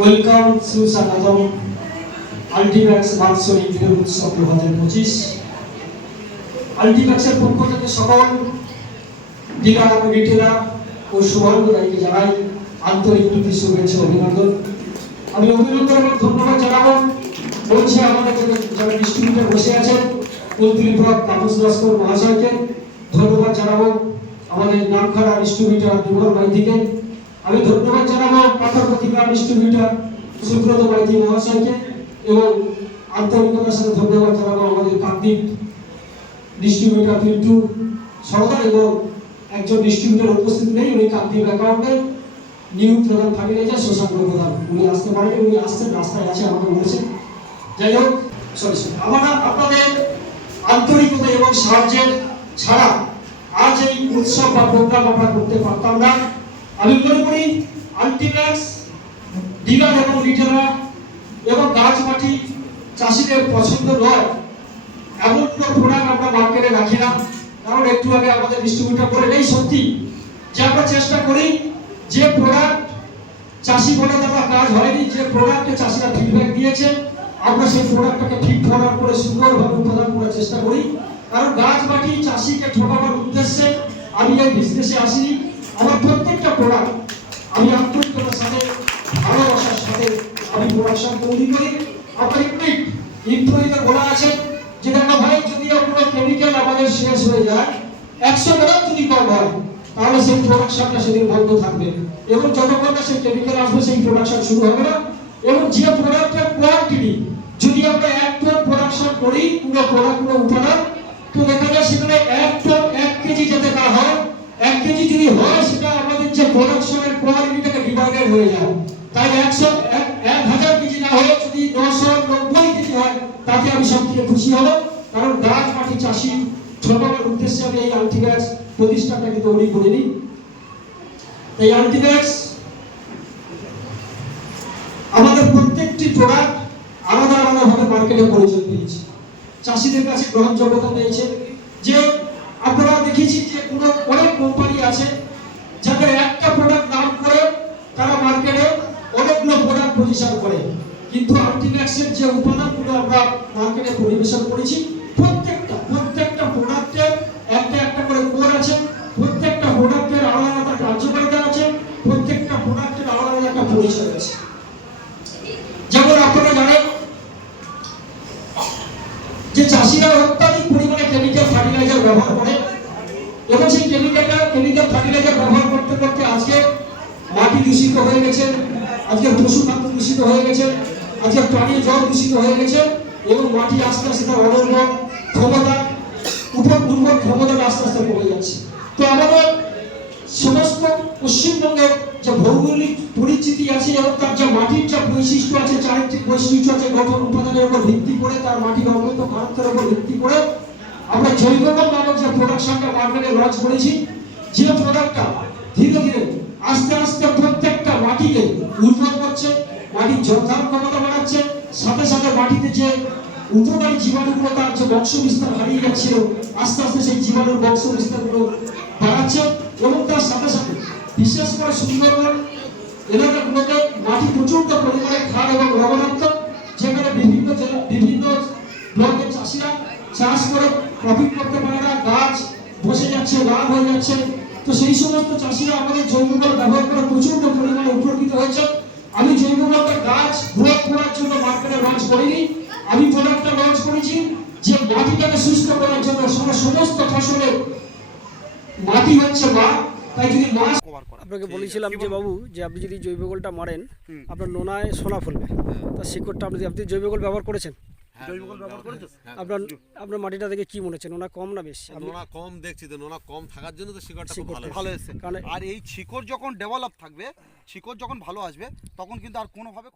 Welcome সুস্বাগতম আল্টিম্যাক্স বাৎসরিক ক্রীড়া উৎসব 2025। আল্টিম্যাক্সের পক্ষ থেকে সকল ডিলার রিটেলার ও শুভারম্ভকারীকে জানাই আন্তরিক প্রীতি শুভেচ্ছা অভিনন্দন। আমি অভিনন্দন এবং ধন্যবাদ জানাবো বলছি আমাদের যারা ডিস্ট্রিবিউটর বসে আছেন কুলতলি ব্লক তাপস লস্কর মহাশয়কে ধন্যবাদ জানাবো, আমাদের নামখানা ডিস্ট্রিবিউটর দুবল মাইতিকে আমি ধন্যবাদ জানাবো, পাথরপতি গ্রাম ডিস্ট্রিবিউটর সুব্রত মাইতি মহাশয়কে এবং আন্তরিকতার সাথে ধন্যবাদ জানাবো আমাদের কাকদ্বীপ ডিস্ট্রিবিউটর পিন্টু সরকার এবং একজন ডিস্ট্রিবিউটর উপস্থিত নেই, উনি কাকদ্বীপ অ্যাকাউন্টে নিউ প্রধান ফার্টিলাইজার শশাঙ্ক প্রধান, উনি আসতে পারেন, উনি আসছেন, রাস্তায় আছে আমাকে বলেছেন। যাই হোক আমরা আপনাদের আন্তরিকতা এবং সাহায্যের ছাড়া আজ এই উৎসব বা প্রোগ্রাম আমরা করতে পারতাম না। আমি মনে করি আল্টিম্যাক্স ডিলার এবং রিটেলার এবং গাছ মাটি চাষিদের পছন্দ নয় এমন কোনো প্রোডাক্ট আমরা মার্কেটে রাখি না। কারণ একটু আগে আমাদের ডিস্ট্রিবিউটর করে নেই সত্যি যে আমরা চেষ্টা করি যে প্রোডাক্ট চাষি বলে দাদা কাজ হয়নি, যে প্রোডাক্টে চাষিরা ফিডব্যাক দিয়েছে আমরা সেই প্রোডাক্টটাকে ঠিক ফরওয়ার্ড করে সুন্দরভাবে উৎপাদন করার চেষ্টা করি। কারণ গাছ মাটি চাষিকে ঠকাবার উদ্দেশ্যে আমি এই বিজনেসে আসিনি। আমার প্রত্যেকটা প্রোডাক্ট আমি আন্তরিকতার সাথে ভালোবাসার সাথে আমি প্রোডাকশন তৈরি করি। আপনার ইমপ্লয়িতে বলা আছে যে দেখো ভাই যদি কোনো কেমিক্যাল আমাদের শেষ হয়ে যায় 100 গ্রাম যদি কম হয় তাহলে সেই প্রোডাকশনটা সেদিন বন্ধ থাকবে এবং যতক্ষণ না সেই কেমিক্যাল আসবে সেই প্রোডাকশন শুরু হবে না। এবং যে প্রোডাক্টের কোয়ান্টিটি যদি আমরা 1 টন প্রোডাকশন করি পুরো প্রোডাক্ট উপাদান তো দেখা যায় সেখানে 1 টন 1 কেজি যাতে না হয়, 1 কেজি যদি হয় সেটা আমাদের যে প্রোডাকশনের কোয়ালিটিটাকে ডিভাইডেড হয়ে যায়। তাই 1000 কেজি না হয়ে যদি 990 কেজি হয় তাতে আমি সবথেকে খুশি হব। কারণ গাছ মাটি চাষি ঠকাবার উদ্দেশ্যে আমি এই আল্টিম্যাক্স প্রতিষ্ঠানটাকে তৈরি করিনি। এই আল্টিম্যাক্স আমাদের প্রত্যেকটি প্রোডাক্ট আলাদা আলাদাভাবে মার্কেটে পরিচয় পেয়েছে, চাষিদের কাছে গ্রহণযোগ্যতা পেয়েছে। যে আপনারা দেখেছি যে কোনো অনেক কোম্পানি আছে যাদের একটা প্রোডাক্ট নাম করে তারা মার্কেটে অনেকগুলো প্রোডাক্ট পজিশন করে, কিন্তু আল্টিম্যাক্সের যে উপাদানগুলো আমরা মার্কেটে পরিবেশন করেছি প্রত্যেকটা প্রোডাক্টের একটা করে কোর আছে, প্রত্যেকটা প্রোডাক্টের আলাদা আলাদা কার্যকারিতা আছে, প্রত্যেকটা প্রোডাক্টের আলাদা আলাদা একটা পরিচয় আছে। যেমন আপনারা জানেন যে চাষিরা অত্যাধিক পরিমাণে কেমিক্যাল ফার্টিলাইজার ব্যবহার করে এবং সেই কেমিক্যাল ফার্টিলাইজার ব্যবহার করতে করতে আজকে মাটি দূষিত হয়ে গেছে, আজকে পশু খাদ্য দূষিত হয়ে গেছে, আজকে প্রাণী জল দূষিত হয়ে গেছে এবং মাটি আস্তে আস্তে তার অনুর্বর ক্ষমতা উর্বর ক্ষমতা আস্তে আস্তে কমে যাচ্ছে। তো আমাদের সমস্ত পশ্চিমবঙ্গের যে ভৌগোলিক পরিচিতি আছে এবং তার যে মাটির যে বৈশিষ্ট্য আছে, চারিত্রিক বৈশিষ্ট্য আছে, গঠন উপাদানের উপর ভিত্তি করে তার মাটির অবৈধ ঘনত্বের উপর ভিত্তি করে আমরা জৈবগম নামক যে প্রোডাকশনটা মার্কেটে লঞ্চ করেছি, যে প্রোডাক্টটা ধীরে ধীরে আস্তে আস্তে প্রত্যেকটা মাটিকে উর্বর করছে, মাটির জলধারণ ক্ষমতা বাড়াচ্ছে, সাথে সাথে মাটিতে যে উপকারী জীবাণুগুলো তার যে বংশ বিস্তার হারিয়ে যাচ্ছিল আস্তে আস্তে সেই জীবাণুর বংশ বিস্তারগুলো বাড়াচ্ছে এবং তার সাথে সাথে বিশেষ করে সুন্দরবন এলাকাগুলোতে মাটি প্রচন্ড পরিমাণে ক্ষার এবং লবণাক্ত, যেখানে বিভিন্ন ব্লকের চাষিরা চাষ করে প্রফিট করতে পারে না, গাছ বসে যাচ্ছে, লাভ হয়ে যাচ্ছে। তো সেই সমস্ত চাষিরা আমাদের জৈব সার ব্যবহার করে প্রচন্ড পরিমাণে উপকৃত হয়েছে। আমি জৈব সারটা গাছ গ্রোথ করার জন্য মার্কেটে লঞ্চ করিনি, আমি প্রোডাক্টটা লঞ্চ করেছি যে মাটিটাকে সুস্থ করার জন্য। সমস্ত ফসলের মাটি হচ্ছে মা, তাই যদি মা আপনাকে বলেছিলাম যে বাবু যে আপনি যদি জৈব গোলটা মারেন আপনার নোনায় সোনা ফুলবে, তার শিকড়টা আপনি জৈব গোল ব্যবহার করেছেন? আপনার মাটিটা দেখে কি মনে হচ্ছে, নোনা কম না বেশি? নোনা কম দেখছি, তো নোনা কম থাকার জন্য তো শিকড়টা খুব ভালো এসেছে। আর এই শিকড় যখন ডেভেলপ থাকবে, শিকড় যখন ভালো আসবে তখন কিন্তু আর কোনোভাবে